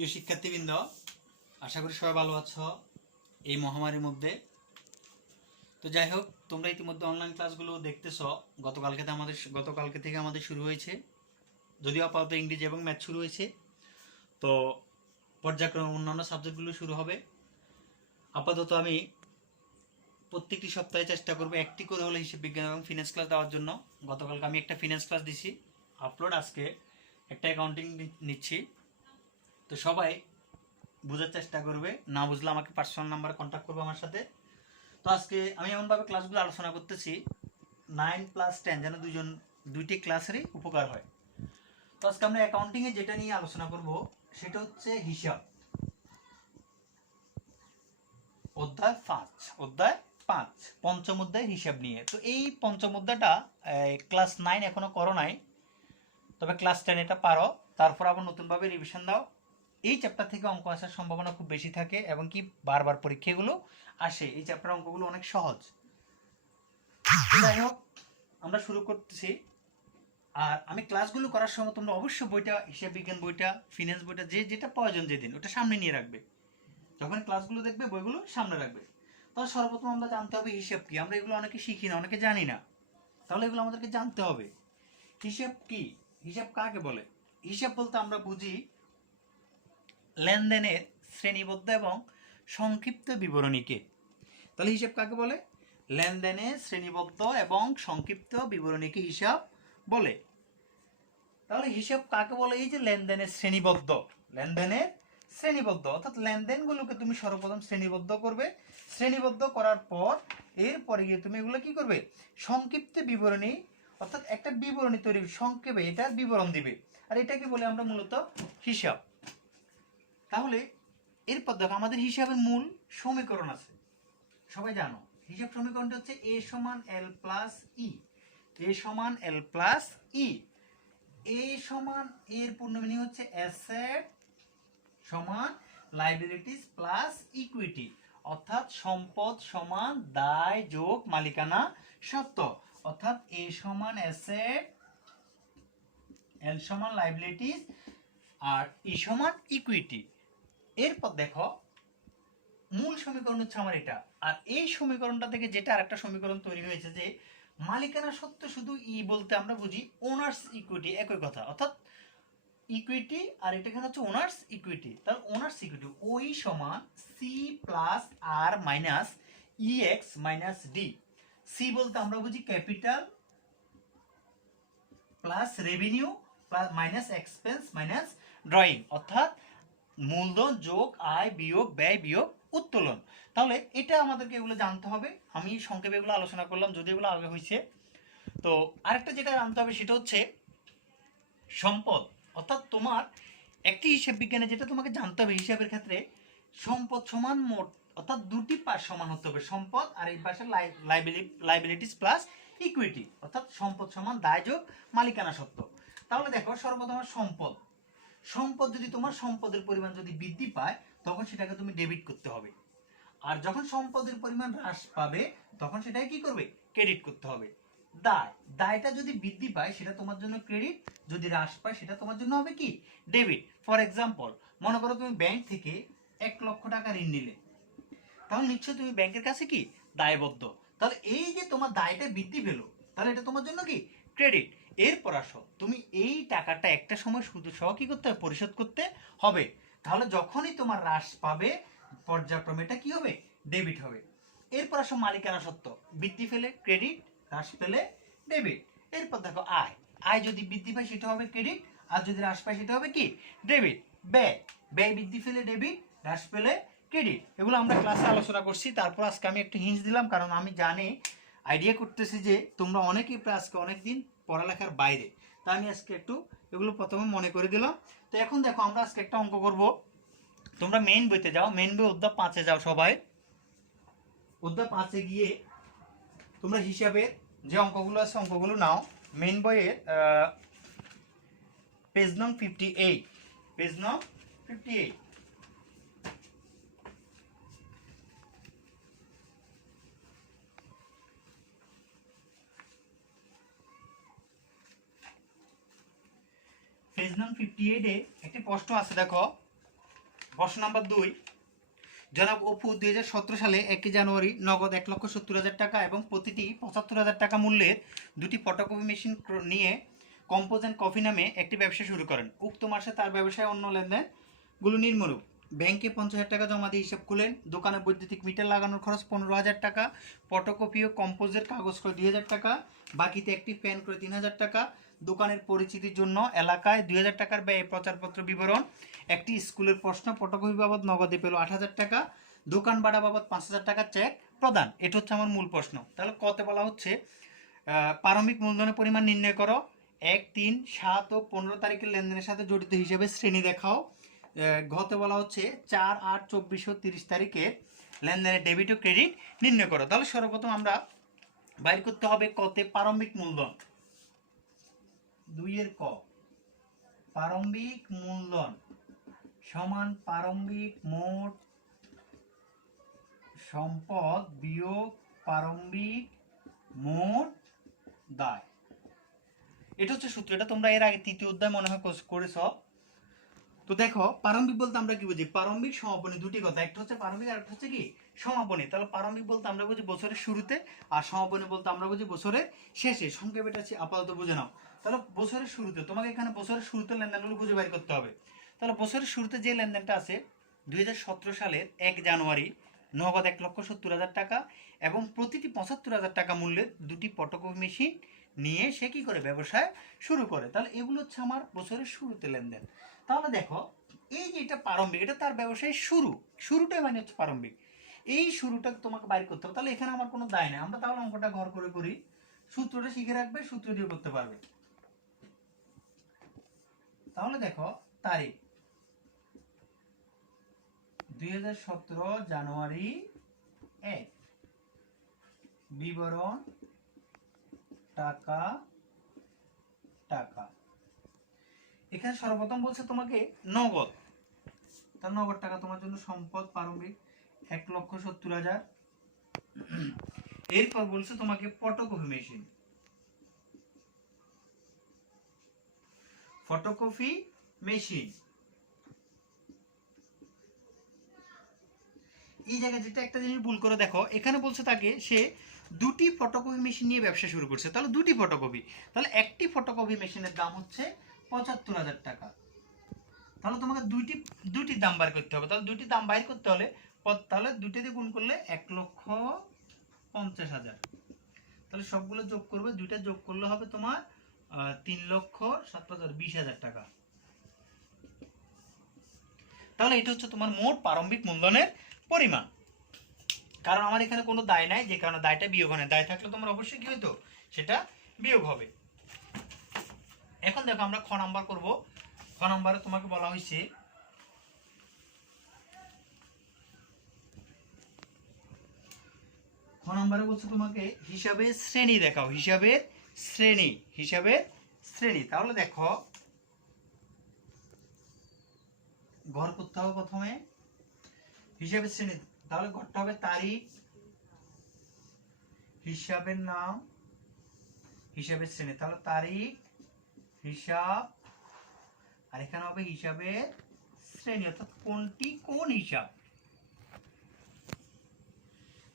প্রিয় শিক্ষার্থীবৃন্দ, আশা করি সবাই ভালো আছো এই মহামারীর মধ্যে। তো যাই হোক, তোমরা ইতিমধ্যে অনলাইন ক্লাসগুলো দেখতেছো। গতকালকে থেকে আমাদের শুরু হয়েছে, যদিও আপাতত ইংরেজি এবং ম্যাথ শুরু হয়েছে। তো পর্যায়ক্রমে অন্যান্য সাবজেক্টগুলো শুরু হবে। আপাতত আমি প্রত্যেকটি সপ্তাহে চেষ্টা করবো একটি করে হলে হিসেব বিজ্ঞান এবং ফিনান্স ক্লাস দেওয়ার জন্য। গতকালকে আমি একটা ফিনান্স ক্লাস দিছি আপলোড, আজকে একটা অ্যাকাউন্টিং নিচ্ছি। তো সবাই বোঝার চেষ্টা করবে, না বুঝলে আমাকে পার্সোনাল নাম্বারে কন্ট্যাক্ট করবে আমার সাথে। তো আজকে আমি এমনভাবে ক্লাসগুলো আলোচনা করতেছি 9+10 যেন দুইটি ক্লাসেরই উপকার হয়। তো আজকে আমরা অ্যাকাউন্টিংয়ে যেটা নিয়ে আলোচনা করব সেটা হচ্ছে হিসাব, অধ্যায় 5 পঞ্চম অধ্যায় হিসাব নিয়ে। তো এই পঞ্চম অধ্যায়টা ক্লাস 9 এখনো করো নাই, তবে ক্লাস 10 এটা পারো। তারপর আবার নতুনভাবে রিভিশন দাও। এই চ্যাপ্টার থেকে অঙ্ক আসার সম্ভাবনা খুব বেশি থাকে এবং কি বারবার পরীক্ষাগুলো আসে। এই চ্যাপ্টার অঙ্কগুলো অনেক সহজ। যাই হোক, আমরা শুরু করতেছি। আর আমি ক্লাসগুলো করার সময় তোমরা অবশ্যই বইটা, হিসাব বিজ্ঞান বইটা, ফিনান্স বইটা, যেটা প্রয়োজন যেদিন, ওটা সামনে নিয়ে রাখবে। যখন ক্লাসগুলো দেখবে বইগুলো সামনে রাখবে। তাহলে সর্বপ্রথম আমরা জানতে হবে হিসাব কি। আমরা এগুলো অনেকে শিখি না, অনেকে জানি না। তাহলে এগুলো আমাদেরকে জানতে হবে। হিসাব কি, হিসাব কাকে বলে? হিসাব বলতে আমরা বুঝি লেনদেনের শ্রেণীবদ্ধ এবং সংক্ষিপ্ত বিবরণীকে। তাহলে হিসাব কাকে বলে? লেনদেনের শ্রেণীবদ্ধ এবং সংক্ষিপ্ত বিবরণীকে হিসাব বলে। তাহলে হিসাব কাকে বলে? এই যে লেনদেনের শ্রেণীবদ্ধ অর্থাৎ লেনদেনগুলোকে তুমি সর্বপ্রথম শ্রেণীবদ্ধ করবে। শ্রেণীবদ্ধ করার পর এরপরে গিয়ে তুমি এগুলো কি করবে? সংক্ষিপ্ত বিবরণী, অর্থাৎ একটা বিবরণী তৈরি, সংক্ষেপে এটার বিবরণ দিবে। আর এটাকে বলে আমরা মূলত হিসাব। তাহলে এরপর দেখো, আমাদের হিসাবের মূল সমীকরণ আছে, সবাই জানো। হিসাব সমীকরণটি হচ্ছে a সমান l প্লাস ই। a সমান l প্লাস ই। a সমান, এর পূর্ণ মিনিং হচ্ছে অ্যাসেট সমান লাইবিলিটিস প্লাস ইকুইটি, অর্থাৎ সম্পদ সমান দায় যোগ মালিকানা সত্ত্ব। অর্থাৎ a সমান অ্যাসেট, l সমান লাইবিলিটিস আর ই সমান ইকুইটি। এরপর দেখো, মূল সমীকরণ হচ্ছে আমার এটা। আর এই সমীকরণটা থেকে যেটা আরেকটা সমীকরণ তৈরি হয়েছে, যে মালিকানা সত্ত্ব শুধু ই বলতে আমরা বুঝি ওনার্স ইকুইটি, একই কথা। অর্থাৎ ইকুইটি আর এটা এখানে হচ্ছে ওনার্স ইকুইটি। তাহলে ওনার্স ইকুইটি ওই সমান সি প্লাস আর minus E x minus D. C বলতে আমরা বুঝি capital plus revenue plus minus expense minus drawing, অর্থাৎ মূলধন যোগ আয় বিয়োগ ব্যয় বিয়োগ উত্তোলন। তাহলে এটা আমাদেরকে এগুলো জানতে হবে। আমি সংক্ষেপে এগুলো আলোচনা করলাম, যদি এগুলো আগে হয়েছে। তো আরেকটা যেটা জানতে হবে সেটা হচ্ছে সম্পদ। অর্থাৎ তোমার একটি হিসাব বিজ্ঞানে যেটা তোমাকে জানতে হবে হিসাবের ক্ষেত্রে, সম্পদ সমান মোট, অর্থাৎ দুটি পাশ সমান হতে হবে, সম্পদ আর এই পাশে লাইবিলিটিস প্লাস ইকুইটি, অর্থাৎ সম্পদ সমান দায় যোগ মালিকানা সত্ত্ব। তাহলে দেখো, সর্বপ্রথম সম্পদ যদি তোমার সম্পদের পরিমাণ যদি বৃদ্ধি পায়, তখন সেটাকে তুমি ডেবিট করতে হবে। আর যখন সম্পদের পরিমাণ হ্রাস পাবে, তখন সেটাকে কি করবে? ক্রেডিট করতে হবে। দায়টা যদি বৃদ্ধি পায় সেটা তোমার জন্য ক্রেডিট, যদি হ্রাস পায় সেটা তোমার জন্য হবে কি? ডেবিট। ফর এক্সাম্পল, মনে করো তুমি ব্যাংক থেকে 1,00,000 টাকা ঋণ নিলে, তাহলে নিশ্চয়ই তুমি ব্যাংকের কাছে কি? দায়বদ্ধ। তাহলে এই যে তোমার দায়টা বৃদ্ধি পেলো, তাহলে এটা তোমার জন্য কি? ক্রেডিট। এরপর আসো, তুমি এই টাকাটা একটা সময় সুদ সহ কি করতে হবে? পরিশোধ করতে হবে। তাহলে যখনই তোমার হ্রাস পাবে, পর্যায়ক্রমে এটা কি হবে? ডেবিট হবে। এরপর আসো মালিকানা সত্ত্ব, বৃদ্ধি পেলে ক্রেডিট, হ্রাস পেলে ডেবিট। এরপর দেখো আয় যদি বৃদ্ধি পায় সেটা হবে ক্রেডিট, আর যদি হ্রাস পায় সেটা হবে কি? ডেবিট। ব্যয় বৃদ্ধি পেলে ডেবিট, হ্রাস পেলে ক্রেডিট। এগুলো আমরা ক্লাসে আলোচনা করছি। তারপর আজকে আমি একটু হিন্টস দিলাম, কারণ আমি জানি, আইডিয়া করতেছি যে তোমরা অনেকেই প্রায় আজকে অনেকদিন পড়ালেখার বাইরে, তাই আমি আজকে একটু এগুলো প্রথমে মনে করে দিলাম। তো এখন দেখো, আমরা আজকে একটা অঙ্ক করব। তোমরা মেইন বইতে যাও, মেইন বই অধ্যায় 5-এ যাও সবাই। অধ্যায় 5-এ গিয়ে তোমরা হিসাবের যে অঙ্কগুলো আছে অঙ্কগুলো নাও। মেইন বইয়ের পেজ নং 58, পেজ নং 58। পেজ নং 58-এ একটি প্রশ্ন আছে, দেখো। প্রশ্ন নাম্বার 2, জনাব অপু 2017 সালে 1 জানুয়ারি নগদ 1,70,000 টাকা এবং প্রতিটি 75,000 টাকা মূল্যের দুটি ফটোকপি মেশিন নিয়ে কম্পোজ অ্যান্ড কফি নামে একটি ব্যবসা শুরু করেন। উক্ত মাসে তার ব্যবসায় অন্য লেনদেনগুলো নিম্নরূপ: ব্যাংকে 50,000 টাকা জমা দিয়ে হিসাব খুলেন, দোকানে বৈদ্যুতিক মিটার লাগানোর খরচ 15,000 টাকা, ফটোকপি ও কম্পোজের কাগজ করে 2,000 টাকা, বাকিতে একটি পেন করে 3,000 টাকা, দোকানের পরিচিতির জন্য এলাকায় 2,000 টাকার ব্যয়, প্রচারপত্র বিবরণ, একটি স্কুলের প্রশ্ন, ফটোকপি বাবদ নগদে পেল 8,000 টাকা, দোকান ভাড়া বাবদ 5,000 টাকা চেক প্রদান। এটা হচ্ছে আমার মূল প্রশ্ন। তাহলে কতে বলা হচ্ছে প্রারম্ভিক মূলধনের পরিমাণ নির্ণয় করো। 1, 3, 7 ও 15 তারিখের লেনদেনের সাথে জড়িত হিসেবে শ্রেণী দেখাও। ঘতে বলা হচ্ছে 4, 8, 24 ও 30 তারিখে লেনদেনের ডেবিট ও ক্রেডিট নির্ণয় করো। তাহলে সর্বপ্রথম আমরা বাইর করতে হবে কতে প্রারম্ভিক মূলধন। 2 এর ক, প্রারম্ভিক মূলধন সমান প্রারম্ভিক মোট সম্পদ বিয়োগ প্রারম্ভিক মোট দায়। এটা হচ্ছে সূত্র। এটা তোমরা এর আগে 3য় অধ্যায় মনে হয় করেছ। তো দেখো, প্রারম্ভিক বলতে আমরা কি বুঝি? প্রারম্ভিক সমাপনী দুটি কথা, একটা হচ্ছে প্রারম্ভিক আর একটা হচ্ছে কি সমাপনী। তাহলে প্রারম্ভিক বলতে আমরা বুঝি বছরের শুরুতে, আর সমাপনী বলতে আমরা বুঝি বছরের শেষে। সংক্ষেপে এটা আপাতত বুঝে নাও। তাহলে বছরের শুরুতে তোমাকে এখানে বছরের শুরুতে লেনদেনগুলো খুঁজে বের করতে হবে। তাহলে বছরের শুরুতে যে লেনদেনটা আছে 2017 সালের 1 জানুয়ারি নগদ 1,70,000 টাকা এবং প্রতিটি 75,000 টাকা মূল্যের দুটি ফটোকপি মেশিন নিয়ে সে কি করে ব্যবসায় শুরু করে। তাহলে এগুলো হচ্ছে আমার বছরের শুরুতে লেনদেন। তাহলে দেখো, এই যে এটা প্রারম্ভিক, এটা তার ব্যবসায় শুরুটাই মানে হচ্ছে প্রারম্ভিক। এই শুরুটা তোমাকে বাইর করতে হবে। তাহলে এখানে আমার কোনো দায় নেই। আমরা তাহলে অঙ্কটা ঘর করে করি, সূত্রটা শিখে রাখবে, সূত্র দিয়ে করতে পারবে। তাহলে দেখো, তারিখ 2017 জানুয়ারি 1, বিবরণ টাকা টাকা। এখানে সর্বপ্রথম বলছে তোমাকে নগদ, তার নগদ টাকা তোমার জন্য সম্পদ প্রারম্ভিক 1,70,000। এরপর বলছে তোমাকে ফটোকপি মেশিন, ফটোকপি মেশিন এই জায়গায় যেটা একটা জিনিস ভুল করে দেখো, এখানে বলছে তাকে সে দুটি ফটোকপি মেশিন নিয়ে ব্যবসা শুরু করছে। তাহলে দুটি ফটোকপি, তাহলে একটি ফটোকপি মেশিনের দাম হচ্ছে 75,000 টাকা। তাহলে তোমাকে দুটি দাম বাইর করতে হবে। তাহলে দুটি দাম বাইর করতে হলে তাহলে দুটি দিয়ে গুণ করলে 1,50,000। তাহলে সবগুলো যোগ করবে, দুইটা যোগ করলে হবে তোমার 3,07,000, 20,000 টাকা। তাহলে এটা হচ্ছে তোমার মোট প্রারম্ভিক মূলধনের পরিমাণ। কারণ আমার এখানে কোনো দায় নাই, যে কারণে দায়টা বিয়োগ হয় না। দায় থাকলে তোমার অবশ্যই কি হইতো, সেটা বিয়োগ হবে। এখন দেখো, আমরা খ নাম্বার করব। খ নাম্বারে তোমাকে বলা হয়েছে খ নাম্বারে বলছে তোমাকে হিসাবের শ্রেণী দেখাও। হিসাবের শ্রেণী। তাহলে দেখো, ঘর করতে হবে প্রথমে হিসাবের শ্রেণী। তাহলে ঘরটা হবে তারিখ, হিসাবের নাম, হিসাবের শ্রেণী। তাহলে তারিখ, হিসাব, আর এখানে হবে হিসাবের শ্রেণী, অর্থাৎ কোনটি কোন হিসাব।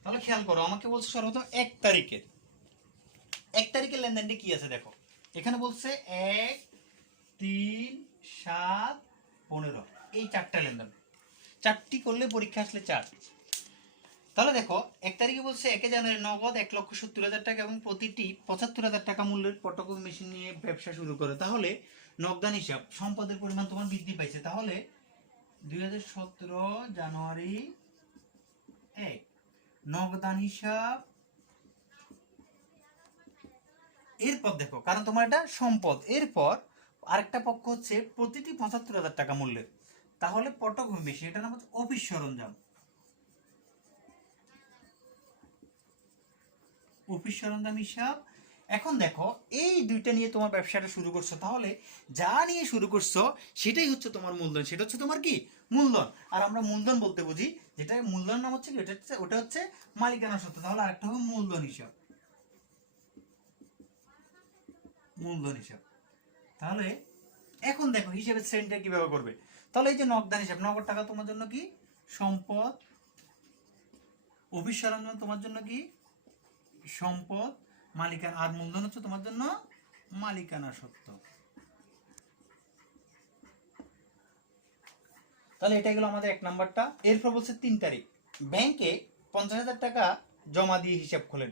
তাহলে খেয়াল করো, আমাকে বলছে সর্বপ্রথম 1 তারিখের লেনদেনটা কি আছে দেখো। এখানে বলছে 1, 3, 7, 15, এই 4টা লেনদেন। 4টি করলে পরীক্ষা আসলে 4। তাহলে দেখো, 1 তারিখে বলছে 1 জানুয়ারি নগদ 1,70,000 টাকা এবং প্রতিটি 75,000 টাকা মূল্যের ফটোকপি মেশিন নিয়ে ব্যবসা শুরু করে। তাহলে নগদান হিসাব, সম্পদের পরিমাণ তোমার বৃদ্ধি পাইছে। তাহলে 2017 জানুয়ারি 1 নগদান হিসাব। এরপর দেখো, কারণ তোমার এটা সম্পদ, এরপর আরেকটা পক্ষ হচ্ছে প্রতিটি 75,000 টাকা মূল্যের। তাহলে ফটোকপি মেশিন, এটা নাম হচ্ছে অফিস সরঞ্জাম। অফিস সরঞ্জাম হিসাব। এখন দেখো, এই দুইটা নিয়ে তোমার ব্যবসাটা শুরু করছো। তাহলে যা নিয়ে শুরু করছো সেটাই হচ্ছে তোমার মূলধন, সেটা হচ্ছে তোমার কি মূলধন। আর আমরা মূলধন বলতে বুঝি যেটা মূলধন নাম হচ্ছে কি, ওটা হচ্ছে মালিকানা সত্ত্ব। তাহলে আরেকটা হবে মূলধন হিসাব। তাহলে এখন দেখো হিসাবের শ্রেণীটা কিভাবে করবে। তাহলে এই যে নগদান হিসাব, নগদ টাকা তোমার জন্য কি সম্পদ, অফিস সরঞ্জাম তোমার জন্য কি সম্পদ, মালিকানা, আর মূলধন হচ্ছে তোমার জন্য মালিকানা সত্ত্ব। তাহলে এটা গেল আমাদের 1 নাম্বারটা। এরপর বলছে 3 তারিখ, ব্যাংকে 50,000 টাকা জমা দিয়ে হিসাব খোলেন।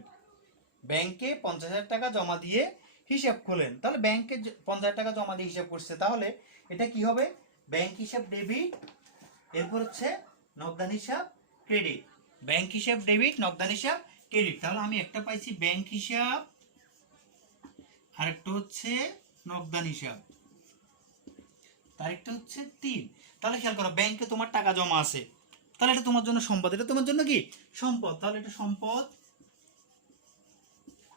ব্যাংকে 50,000 টাকা জমা দিয়ে হিসাব খোলেন। তাহলে ব্যাংকে 50,000 টাকা জমা দিয়ে হিসাব করছে, তাহলে এটা কি হবে? ব্যাংক হিসাব ডেবিট, এরপর হচ্ছে নগদান হিসাব ক্রেডিট। ব্যাংক হিসাব ডেবিট, নগদান হিসাব ক্রেডিট। তাহলে আমি একটা পাইছি ব্যাংক হিসাব, আর একটা হচ্ছে নগদান হিসাব, তারিখটা হচ্ছে 3। তাহলে খেয়াল করো, ব্যাংকে তোমার টাকা জমা আছে, তাহলে এটা তোমার জন্য সম্পদ, এটা তোমার জন্য কি সম্পদ, তাহলে এটা সম্পদ।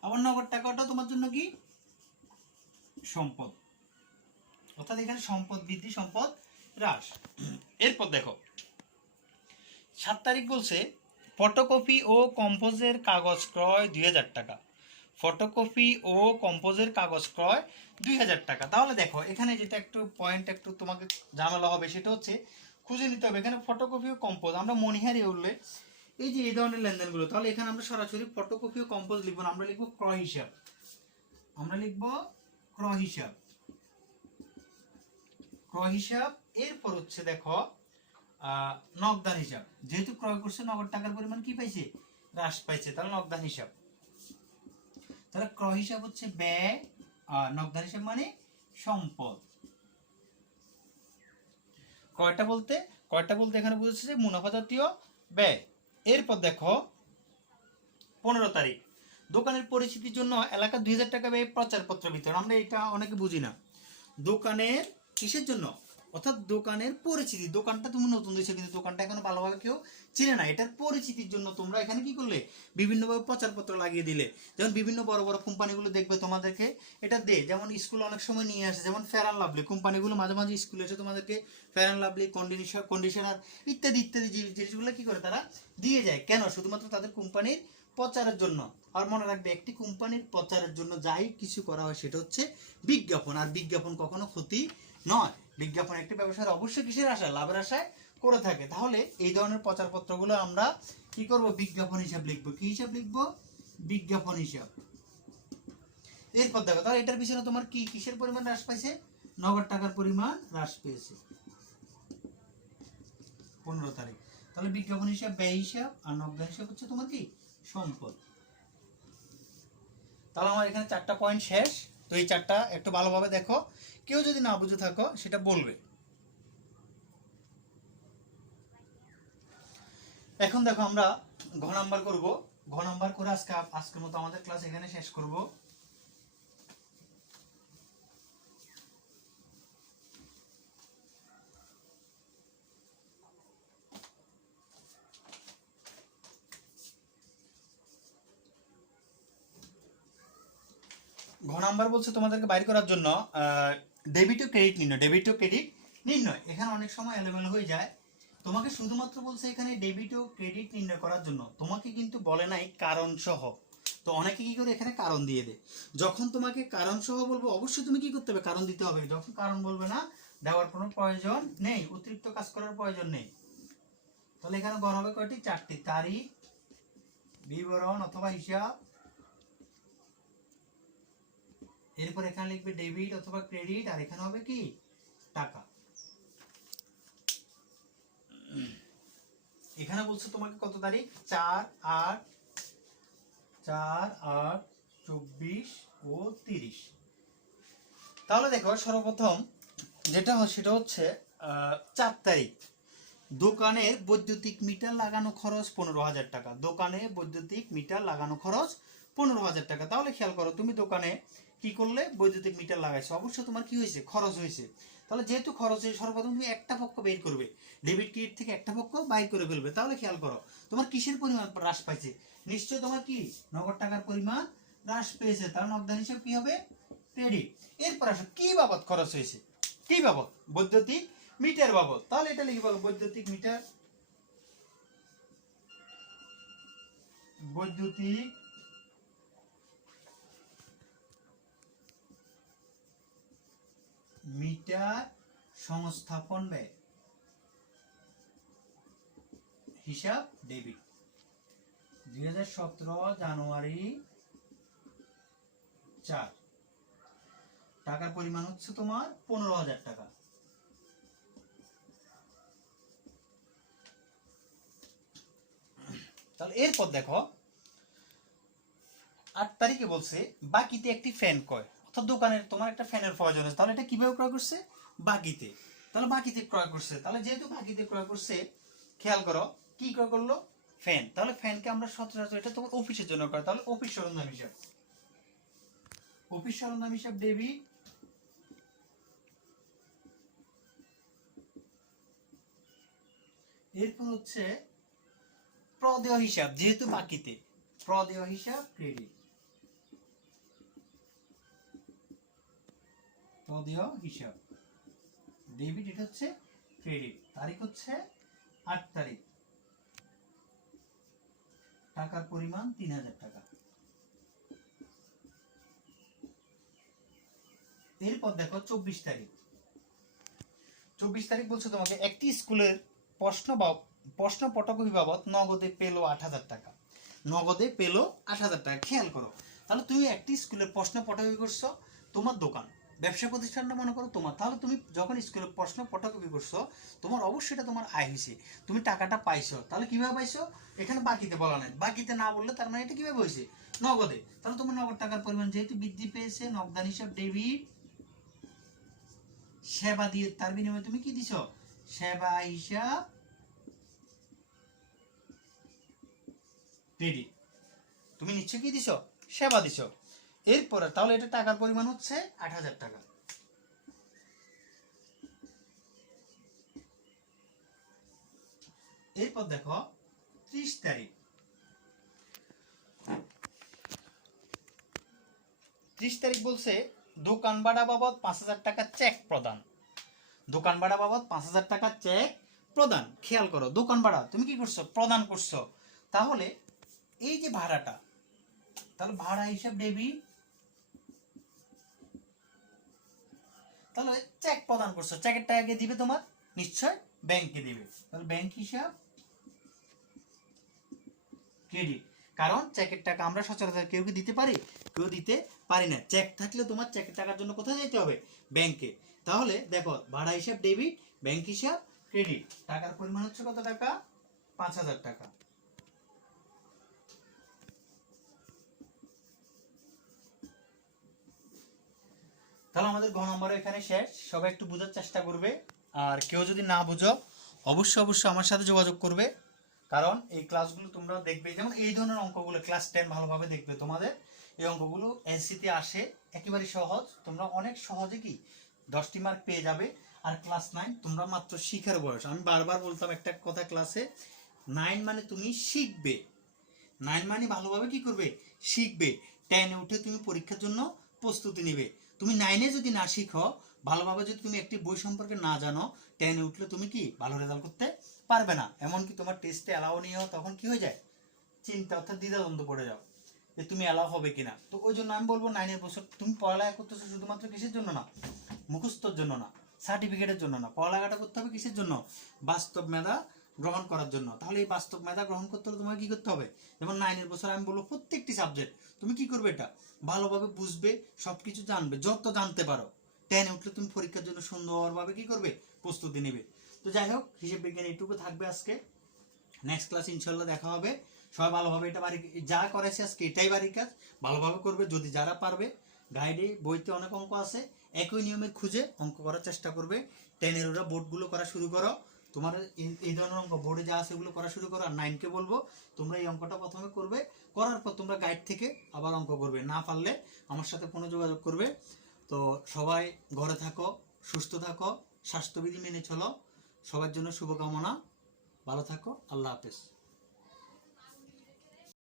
আবার নগদ টাকাটা তোমার জন্য কি সম্পদ, অর্থাৎ এখানে সম্পদ বৃদ্ধি, সম্পদ হ্রাস। এরপর দেখো 7 তারিখ বলছে ফটোকপি ও কম্পোজের কাগজ ক্রয় 2,000 টাকা। ফটোকপি ও কম্পোজের কাগজ ক্রয় 2,000 টাকা। তাহলে দেখো এখানে যেটা একটু পয়েন্ট একটু তোমাকে ঝামেলা হবে, সেটা হচ্ছে খুঁজে নিতে হবে এখানে ফটোকপি ও কম্পোজ। আমরা মনিহারি উঠলে এই যে এই ধরনের লেনদেনগুলো, তাহলে এখানে আমরা সরাসরি ফটোকপি ও কম্পোজ লিখবো না, আমরা লিখবো ক্রয় হিসাব। আমরা লিখবো ক্রয় হিসাব, ক্রয় হিসাব। এরপর হচ্ছে দেখো নগদান হিসাব, যেহেতু ক্রয় করছে নগদ টাকার পরিমাণ কি পাইছে, হ্রাস পাইছে, তাহলে নগদান হিসাব। তাহলে ক্রয় হিসাব হচ্ছে ব্যয়, আর নগদান হিসাব মানে সম্পদ। কয়টা বলতে এখানে বুঝেছে যে মুনাফা জাতীয় ব্যয়। এরপর দেখো 15 তারিখ, দোকানের পরিচিতির জন্য এলাকা 2,000 টাকা ব্যয় প্রচারপত্র বিতরণ। আমরা এটা অনেকে বুঝি না, দোকানের কিসের জন্য, অর্থাৎ দোকানের পরিচিতি। দোকানটা তুমি নতুন দিয়েছো, কিন্তু দোকানটা এখন ভালোভাবে কেউ চিনে না, এটার পরিচিতির জন্য তোমরা এখানে কি করলে, বিভিন্নভাবে প্রচারপত্র লাগিয়ে দিলে। যেমন বিভিন্ন বড় বড় কোম্পানিগুলো দেখবে তোমাদেরকে এটা দে, যেমন স্কুল অনেক সময় নিয়ে আসে, যেমন ফেয়ার অ্যান্ড লাভলি কোম্পানিগুলো মাঝে মাঝে স্কুলে এসে তোমাদেরকে ফেয়ার অ্যান্ড লাভলি, কন্ডিশনার ইত্যাদি ইত্যাদি জিনিসগুলো কি করে তারা দিয়ে যায়। কেন? শুধুমাত্র তাদের কোম্পানির প্রচারের জন্য। আর মনে রাখবে, একটি কোম্পানির প্রচারের জন্য যাই কিছু করা হয় সেটা হচ্ছে বিজ্ঞাপন, আর বিজ্ঞাপন কখনো ক্ষতি নয়। বিজ্ঞাপন একটি ব্যবসার অবশ্যই কিসের আশায়, লাভের আশায় করে থাকে। তাহলে এই ধরনের প্রচারপত্রগুলো আমরা কি করব, বিজ্ঞাপন হিসাব লিখবো। কি হিসাব লিখবো? বিজ্ঞাপন হিসাব। এরপর দেখো, তাহলে এটার পিছনে তোমার কি কিসের পরিমাণ হ্রাস পাইছে, নগদ টাকার পরিমাণ হ্রাস পেয়েছে 15 তারিখ। তাহলে বিজ্ঞাপন হিসাব ব্যয় হিসাব, আর নগদ হিসাব হচ্ছে তোমার কি সম্পদ। তাহলে আমার এখানে 4টা পয়েন্ট শেষ। তো এই 4টা একটু ভালোভাবে দেখো, কেউ যদি না বুঝে থাকো সেটা বলবে। এখন দেখো আমরা ঘ নাম্বার করব। ঘ নাম্বার করে আজকের মতো আমাদের ক্লাস এখানে শেষ করব। ঘ নাম্বার বলছে তোমাদেরকে বাইর করার জন্য ডেবিট ও ক্রেডিট নির্ণয়। ডেবিট ও ক্রেডিট নির্ণয় এখানে অনেক সময় এলোমেলো হয়ে যায়। তোমাকে শুধুমাত্র বলছে এখানে ডেবিট ও ক্রেডিট নির্ণয় করার জন্য, তোমাকে কিন্তু বলে নাই কারণ সহ। তো অনেকে কি করে এখানে কারণ দিয়ে দেয়। যখন তোমাকে কারণ সহ বলবো, অবশ্যই তুমি কি করতে হবে, কারণ দিতে হবে। যখন কারণ বলবে না, দেওয়ার কোনো প্রয়োজন নেই, অতিরিক্ত কাজ করার প্রয়োজন নেই। তাহলে এখানে গড় হবে কয়টি, 4টি। তারিখ, বিবরণ অথবা হিসাব, এরপর এখানে লিখবে ডেবিট অথবা ক্রেডিট, আর এখানে হবে কি টাকা। এখানে বলছে তোমাকে কত তারিখ, 4/8/24 ও 30। তাহলে দেখো সর্বপ্রথম যেটা সেটা হচ্ছে 4 তারিখ, দোকানের বৈদ্যুতিক মিটার লাগানো খরচ 15,000 টাকা। দোকানে বৈদ্যুতিক মিটার লাগানো খরচ 15,000 টাকা। তাহলে খেয়াল করো, তুমি দোকানে কি করলে, বৈদ্যুতিক মিটার লাগাইছো, অবশ্যই তোমার কি হয়েছে, খরচ হয়েছে। তাহলে যেহেতু খরচ হয়েছে, সর্বপ্রথম তুমি একটা পক্ষ বের করবে, ডেবিট ক্রেডিট থেকে একটা পক্ষ বাইর করে ফেলবে। তাহলে খেয়াল করো, তোমার কিসের পরিমাণ হ্রাস পাইছে, নিশ্চয়ই তোমার কি নগদ টাকার পরিমাণ হ্রাস পেয়েছে। তাহলে নগদান হিসাব কি হবে, ক্রেডিট। এরপর আসো কি বাবদ খরচ হয়েছে, কি বাবদ, বৈদ্যুতিক মিটার বাবদ। তাহলে এটা লিখবো বৈদ্যুতিক মিটার, বৈদ্যুতিক মিটার সংস্থাপন ব্যয়। হিসাব ডেবিট 2017 জানুয়ারি 4 টাকার পরিমাণ হচ্ছে তোমার 15,000 টাকা। তাহলে এরপর দেখো 8 তারিখে বলছে বাকিতে একটি ফ্যান ক্রয়, অর্থাৎ দোকানের তোমার একটা ফ্যানের প্রয়োজন আছে, তাহলে এটা কিভাবে ক্রয় করছে? বাকিতে। তাহলে বাকিতে ক্রয় করছে, তাহলে যেহেতু বাকিতে ক্রয় করছে, খেয়াল করো কি ক্রয় করলো? ফ্যান। তাহলে ফ্যানকে আমরা সচরাচর এটা তোমার অফিসের জন্য করে, তাহলে অফিস সরঞ্জাম হিসাব, অফিস সরঞ্জাম হিসাব ডেবিট। এরপর হচ্ছে প্রদেয় হিসাব, যেহেতু বাকিতে প্রদেয় হিসাব ক্রেডিট, প্রদেয় হিসাব ডেবিট, এটা হচ্ছে ক্রেডিট। তারিখ হচ্ছে 8 তারিখ, টাকার পরিমাণ 3,000 টাকা। এরপর দেখো 24 তারিখ, 24 তারিখ বলছে তোমাকে একটি স্কুলের প্রশ্ন পটকপি বাবদ নগদে পেলো 8,000 টাকা, নগদে পেলো 8,000 টাকা। খেয়াল করো, তাহলে তুমি একটি স্কুলের প্রশ্ন পটকপি করছো, তোমার দোকান ব্যবসা প্রতিষ্ঠানটা মনে করো তোমার, তাহলে তুমি যখন স্কুলের প্রশ্ন ফটোকপি করছো তোমার অবশ্যই এটা তোমার আয় হয়েছে, তুমি টাকাটা পাইছো। তাহলে কিভাবে পাইছো? এখানে বাকিতে বলা নাই, বাকিতে না বললে তার মানে এটা কিভাবে হয়েছে? নগদে। তাহলে তোমার নগদ টাকার পরিমাণ যেহেতু বৃদ্ধি পেয়েছে, নগদান হিসাব ডেবিট, সেবা দিয়ে তার বিনিময়ে তুমি কি দিছো? সেবা হিসাব ক্রেডিট। তুমি নিশ্চয় কি দিছো? সেবা দিছো। এরপরে তাহলে এটা টাকার পরিমাণ হচ্ছে 8,000 টাকা। এরপর দেখো 30 তারিখ, 30 তারিখ বলছে দোকান ভাড়া বাবদ 5,000 টাকা চেক প্রদান, দোকান ভাড়া বাবদ 5,000 টাকা চেক প্রদান। খেয়াল করো, দোকান ভাড়া তুমি কি করছো? প্রদান করছো। তাহলে এই যে ভাড়াটা, তাহলে ভাড়া হিসাব ডেবিট, তাহলে চেক প্রদান করছো, চেকের টাকা দিবে তোমার নিশ্চয় ব্যাংকে দিবে, তাহলে ব্যাংক হিসাব ক্রেডিট। কারণ চেকের টাকা আমরা সচরাচর কেউ কি দিতে পারি? কেউ দিতে পারি না। চেক থাকলে তোমার চেকের টাকার জন্য কোথায় যেতে হবে? ব্যাংকে। তাহলে দেখো ভাড়া হিসাব ডেবিট, ব্যাংক হিসাব ক্রেডিট। টাকার পরিমাণ হচ্ছে কত টাকা? 5,000 টাকা। তাহলে আমাদের ঘ নম্বর এখানে শেষ। সবাই একটু বোঝার চেষ্টা করবে, আর কেউ যদি না বুঝো অবশ্যই আমার সাথে যোগাযোগ করবে, কারণ এই ক্লাসগুলো তোমরা দেখবে, যেমন এই ধরনের অঙ্কগুলো ক্লাস 10 ভালোভাবে দেখবে। তোমাদের এই অঙ্কগুলো এনসিতে আসে, একেবারে সহজ, তোমরা অনেক সহজে কি 10টি মার্ক পেয়ে যাবে। আর ক্লাস 9 তোমরা মাত্র শিখার বয়স। আমি বারবার বলতাম একটা কথা ক্লাসে, 9 মানে তুমি শিখবে, 9 মানে ভালোভাবে কি করবে? শিখবে। 10-এ উঠে তুমি পরীক্ষার জন্য প্রস্তুতি নিবে। তুমি 9-এ যদি না শিখো ভালোভাবে, যদি তুমি একটি বই সম্পর্কে না জানো, 10-এ উঠলে তুমি কি ভালো রেজাল্ট করতে পারবে না। এমনকি তোমার টেস্টে অ্যালাউ নিয়েও তখন কি হয়ে যায়? চিন্তা, অর্থাৎ দ্বিধাদ্বন্দ্ব পড়ে যাও যে তুমি অ্যালাউ হবে কিনা। তো ওই জন্য আমি বলবো 9-এর বছর তুমি পড়ালেখা করতেছো শুধুমাত্র কিসের জন্য না? মুখস্থর জন্য না, সার্টিফিকেটের জন্য না, পড়ালেখাটা করতে হবে কিসের জন্য? বাস্তব মেধা গ্রহণ করার জন্য। তাহলে এই বাস্তব মেধা গ্রহণ করতে হলে তোমাকে কি করতে হবে? যেমন 9-এর বছর আমি বলবো প্রত্যেকটি সাবজেক্ট তুমি কি করবে? এটা ভালোভাবে বুঝবে, সবকিছু জানবে, যত জানতে পারো। 10-এ উঠলে তুমি পরীক্ষার জন্য সুন্দরভাবে কি করবে? প্রস্তুতি নেবে। তো যাই হোক, হিসেব বিজ্ঞান এইটুকু থাকবে আজকে। নেক্সট ক্লাস ইনশাল্লাহ দেখা হবে। সবাই ভালোভাবে এটা বাড়ি যা করেছে আজকে এটাই বাড়ির কাজ, ভালোভাবে করবে। যদি যারা পারবে, গাইডে বইতে অনেক অঙ্ক আছে, একই নিয়মে খুঁজে অঙ্ক করার চেষ্টা করবে। 10-এর ওরা বোর্ডগুলো করা শুরু করো। তোমার এই ধরনের অঙ্ক বোর্ডে যা আছে এগুলো করা শুরু করো। আর 9-কে বলবো তোমরা এই অঙ্কটা প্রথমে করবে, করার পর তোমরা গাইড থেকে আবার অঙ্ক করবে। না পারলে আমার সাথে ফোনে যোগাযোগ করবে। তো সবাই ঘরে থাকো, সুস্থ থাকো, স্বাস্থ্যবিধি মেনে চলো। সবার জন্য শুভকামনা। ভালো থাকো। আল্লাহ হাফেজ।